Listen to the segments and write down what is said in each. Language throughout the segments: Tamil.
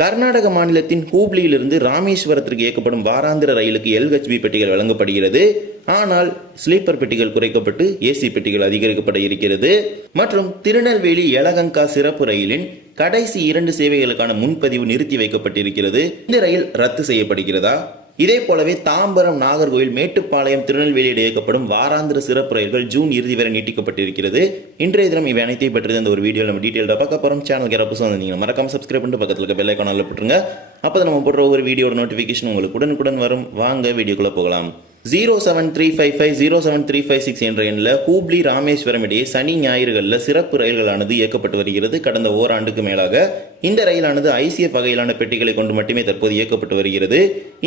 கர்நாடக மாநிலத்தின் ஹூப்ளியிலிருந்து ராமேஸ்வரத்திற்கு இயக்கப்படும் வாராந்திர ரயிலுக்கு எல்ஹெச்பி பெட்டிகள் வழங்கப்படுகிறது. ஆனால் ஸ்லீப்பர் பெட்டிகள் குறைக்கப்பட்டு ஏசி பெட்டிகள் அதிகரிக்கப்பட இருக்கிறது. மற்றும் திருநெல்வேலி எலகங்கா சிறப்பு ரயிலின் கடைசி இரண்டு சேவைகளுக்கான முன்பதிவு நிறுத்தி வைக்கப்பட்டிருக்கிறது. இந்த ரயில் ரத்து செய்யப்படுகிறதா? இதே போலவே தாம்பரம் நாகர்கோவில் மேட்டுப்பாளையம் திருநெல்வேலி இயக்கப்படும் வாராந்திர சிறப்பு ரயில்கள் ஜூன் இறுதி வரை நீட்டிக்கப்பட்டிருக்கிறது. இன்றைய தினம் இவை அனைத்தையும் பற்றி இந்த ஒரு வீடியோ நம்ம டீட்டெயிலாக பார்க்க போகிறோம் சேனல் யாராவது வந்தீங்கன்னா மறக்காம சப்ஸ்கிரைப் பண்ணிட்டு பக்கத்தில் இருக்க பெல்லைக்கான போட்டுருங்க. அப்போ நம்ம போடுற ஒரு வீடியோட நோட்டிஃபிகேஷன் உங்களுக்கு உடனுக்குடன் வரும். வாங்க வீடியோக்குள்ளே போகலாம். Zero seven three five five zero seven three five six என்ற எண்ணில் ஹூப்ளி ராமேஸ்வரம் இடையே சனி ஞாயிறுகளில் சிறப்பு ரயில்களானது இயக்கப்பட்டு வருகிறது. கடந்த ஓராண்டுக்கு மேலாக இந்த ரயிலானது ஐசிஎஃப் வகையிலான பெட்டிகளை கொண்டு மட்டுமே தற்போது இயக்கப்பட்டு வருகிறது.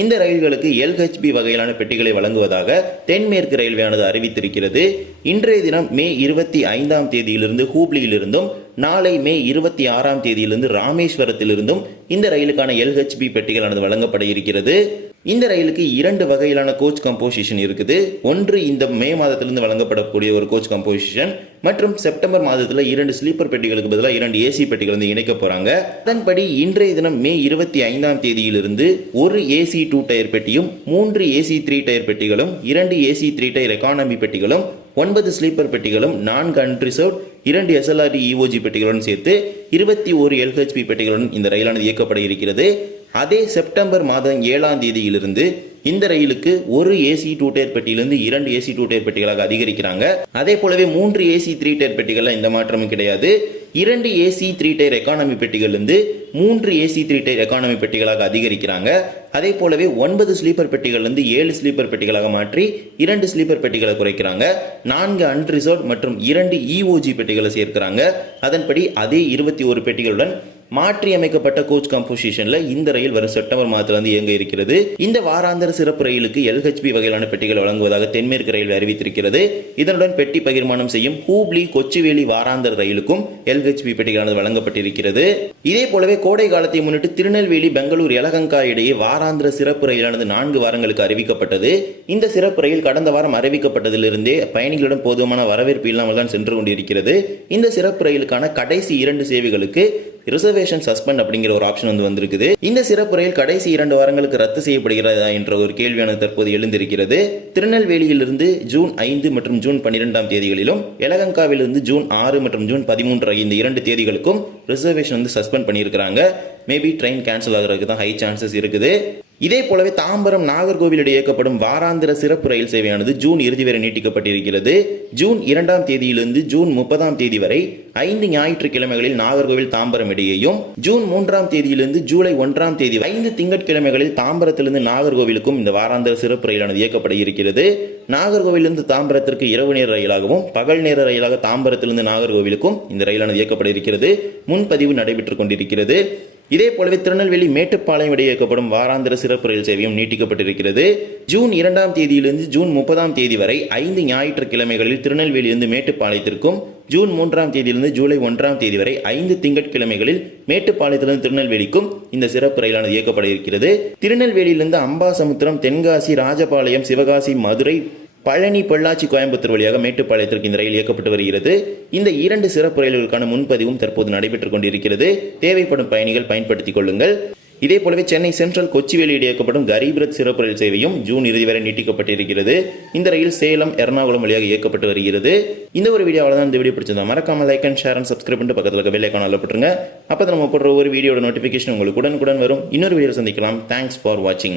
இந்த ரயில்களுக்கு எல்ஹெச்பி வகையிலான பெட்டிகளை வழங்குவதாக தென்மேற்கு ரயில்வேயானது அறிவித்திருக்கிறது. இன்றைய தினம் மே இருபத்தி ஐந்தாம் தேதியிலிருந்து ஹூப்ளியிலிருந்தும் நாளை மே இருபத்தி ஆறாம் தேதியிலிருந்து ராமேஸ்வரத்திலிருந்தும் இந்த ரயிலுக்கான எல்ஹெச்பி பெட்டிகளானது வழங்கப்பட இருக்கிறது. இந்த ரயிலுக்கு இரண்டு வகையிலான கோச் கம்போசிஷன் இருக்குது. ஒன்று இந்த மே மாதத்திலிருந்து வழங்கப்படக்கூடிய ஒரு கோச் கம்போசிஷன் மற்றும் செப்டம்பர் மாதத்தில் இரண்டு ஸ்லீப்பர் பெட்டிகளுக்கு பதிலாக இரண்டு ஏசி பெட்டிகள் வந்து இணைக்க போறாங்க. அதன்படி இன்றைய தினம் மே இருபத்தி ஐந்தாம் தேதியிலிருந்து ஒரு ஏசி டூ டயர் பெட்டியும் மூன்று ஏசி த்ரீ டயர் பெட்டிகளும் இரண்டு ஏசி த்ரீ டயர் எக்கானமி பெட்டிகளும் ஒன்பது ஸ்லீப்பர் பெட்டிகளும் நான்கு அன்ரிசர்வ் இரண்டு எஸ்எல்ஆர்டி இஓஜி பெட்டிகளுடன் சேர்த்து இருபத்தி ஒரு எல்ஹெச்பி பெட்டிகளுடன் இந்த ரயிலானது இயக்கப்பட இருக்கிறது. அதே செப்டம்பர் மாதம் ஏழாம் தேதியிலிருந்து இந்த ரயிலுக்கு ஒரு ஏசி டூ டயர் பெட்டியிலிருந்து இரண்டு ஏசி டூ டயர் பெட்டிகளாக அதிகரிக்கிறாங்க. அதே போலவே மூன்று ஏசி த்ரீ டயர் பெட்டிகளில் இந்த மாற்றமும் கிடையாது. இரண்டு ஏசி த்ரீ டயர் எக்கானமி பெட்டிகளிலிருந்து மூன்று ஏசி த்ரீ டயர் எக்கானமி பெட்டிகளாக அதிகரிக்கிறாங்க. அதே போலவே ஒன்பது ஸ்லீப்பர் பெட்டிகள்லேருந்து ஏழு ஸ்லீப்பர் பெட்டிகளாக மாற்றி இரண்டு ஸ்லீப்பர் பெட்டிகளை குறைக்கிறாங்க. நான்கு அன்ரிசர்வ் மற்றும் இரண்டு இஓஜி பெட்டிகளை சேர்க்கிறாங்க. அதன்படி அதே இருபத்தி ஒரு பெட்டிகளுடன் மாற்றி அமைக்கப்பட்ட கோச் கம்போசிஷன்ல இந்த ரயில் வரும் செப்டம்பர் மாதத்திலிருந்து இயங்க இருக்கிறது. இந்த வாராந்திர சிறப்பு ரயிலுக்கு எல்ஹெச்பி வகையிலான பெட்டிகள் வழங்குவதாக தென்மேற்கு ரயில் அறிவித்திருக்கிறது. இதனுடன் பெட்டி பகிர்மானம் செய்யும் ஹூப்ளி கொச்சிவேலி வாராந்திர ரயிலுக்கும் எல்ஹெச்பி பெட்டிகளானது வழங்கப்பட்டிருக்கிறது. இதே போலவே கோடை காலத்தை முன்னிட்டு திருநெல்வேலி பெங்களூர் எலகங்கா இடையே வாராந்திர சிறப்பு ரயிலானது நான்கு வாரங்களுக்கு அறிவிக்கப்பட்டது. இந்த சிறப்பு ரயில் கடந்த வாரம் அறிவிக்கப்பட்டதிலிருந்தே பயணிகளிடம் போதுமான வரவேற்பு இல்லாமல் தான் சென்று கொண்டிருக்கிறது. இந்த சிறப்பு ரயிலுக்கான கடைசி இரண்டு சேவைகளுக்கு ரிசர்வேஷன் சஸ்பெண்ட் அப்படிங்கிற ஒரு ஆப்ஷன் வந்து வந்திருக்குது. இந்த சிறப்பு ரயில் கடைசி இரண்டு வாரங்களுக்கு ரத்து செய்யப்படுகிறதா என்ற ஒரு கேள்வியானது தற்போது எழுந்திருக்கிறது. திருநெல்வேலியிலிருந்து ஜூன் ஐந்து மற்றும் ஜூன் பன்னிரெண்டாம் தேதிகளிலும் எலகங்காவிலிருந்து ஜூன் ஆறு மற்றும் ஜூன் பதிமூன்று இந்த இரண்டு தேதிகளுக்கும் ரிசர்வேஷன் வந்து சஸ்பெண்ட் பண்ணியிருக்கிறாங்க. மேபி ட்ரெயின் கேன்சல் ஆகிறதுக்கு தான் ஹை சான்சஸ் இருக்குது. இதே போலவே தாம்பரம் நாகர்கோவிலிடையே இயக்கப்படும் வாராந்திர சிறப்பு ரயில் சேவையானது ஜூன் இறுதி வரை நீட்டிக்கப்பட்டிருக்கிறது. ஜூன் இரண்டாம் தேதியிலிருந்து ஜூன் முப்பதாம் தேதி வரை ஐந்து ஞாயிற்றுக்கிழமைகளில் நாகர்கோவில் தாம்பரம் இடையேயும் ஜூன் மூன்றாம் தேதியிலிருந்து ஜூலை ஒன்றாம் தேதி ஐந்து திங்கட்கிழமைகளில் தாம்பரத்திலிருந்து நாகர்கோவிலுக்கும் இந்த வாராந்திர சிறப்பு ரயிலானது இயக்கப்பட இருக்கிறது. நாகர்கோவிலிருந்து தாம்பரத்திற்கு இரவு நேர ரயிலாகவும் பகல் நேர ரயிலாக தாம்பரத்திலிருந்து நாகர்கோவிலுக்கும் இந்த ரயிலானது இயக்கப்பட இருக்கிறது. முன்பதிவு நடைபெற்றுக் கொண்டிருக்கிறது. இதே போலவே திருநெல்வேலி மேட்டுப்பாளையம் இடையே இயக்கப்படும் வாராந்திர சிறப்பு ரயில் சேவையும் நீட்டிக்கப்பட்டிருக்கிறது. ஜூன் இரண்டாம் தேதியிலிருந்து ஜூன் முப்பதாம் தேதி வரை ஐந்து ஞாயிற்றுக்கிழமைகளில் திருநெல்வேலியிலிருந்து மேட்டுப்பாளையத்திற்கும் ஜூன் மூன்றாம் தேதியிலிருந்து ஜூலை ஒன்றாம் தேதி வரை ஐந்து திங்கட்கிழமைகளில் மேட்டுப்பாளையத்திலிருந்து திருநெல்வேலிக்கும் இந்த சிறப்பு ரயிலானது இயக்கப்பட இருக்கிறது. திருநெல்வேலியிலிருந்து அம்பாசமுத்திரம் தென்காசி ராஜபாளையம் சிவகாசி மதுரை பழனி பொள்ளாச்சி கோயம்புத்தூர் வழியாக மேட்டுப்பாளையத்திற்கு இந்த ரயில் இயக்கப்பட்டு வருகிறது. இந்த இரண்டு சிறப்பு ரயில்களுக்கான முன்பதிவும் தற்போது நடைபெற்றுக் கொண்டிருக்கிறது. தேவைப்படும் பயணிகள் பயன்படுத்திக் கொள்ளுங்கள். இதே போலவே சென்னை சென்ட்ரல் கொச்சிவேலியில் இயக்கப்படும் கரீப்ரத் சிறப்பு ரயில் சேவையும் ஜூன் இறுதி வரை நீட்டிக்கப்பட்டிருக்கிறது. இந்த ரயில் சேலம் எர்ணாகுளம் வழியாக இயக்கப்பட்டு வருகிறது. இந்த ஒரு வீடியோ தான் இந்த வீடியோ பிடிச்சிருந்தா மறக்காம like and share and subscribe பண்ணிட்டு பக்கத்தில் இருக்க பெல் ஐக்கான போட்டுருங்க. அப்போ நம்ம போடுற ஒரு வீடியோட நோட்டிஃபிகேஷன் உங்களுக்கு உடனுக்குடன் வரும். இன்னொரு வீடியோ சந்திக்கலாம். தேங்க்ஸ் ஃபார் வாட்சிங்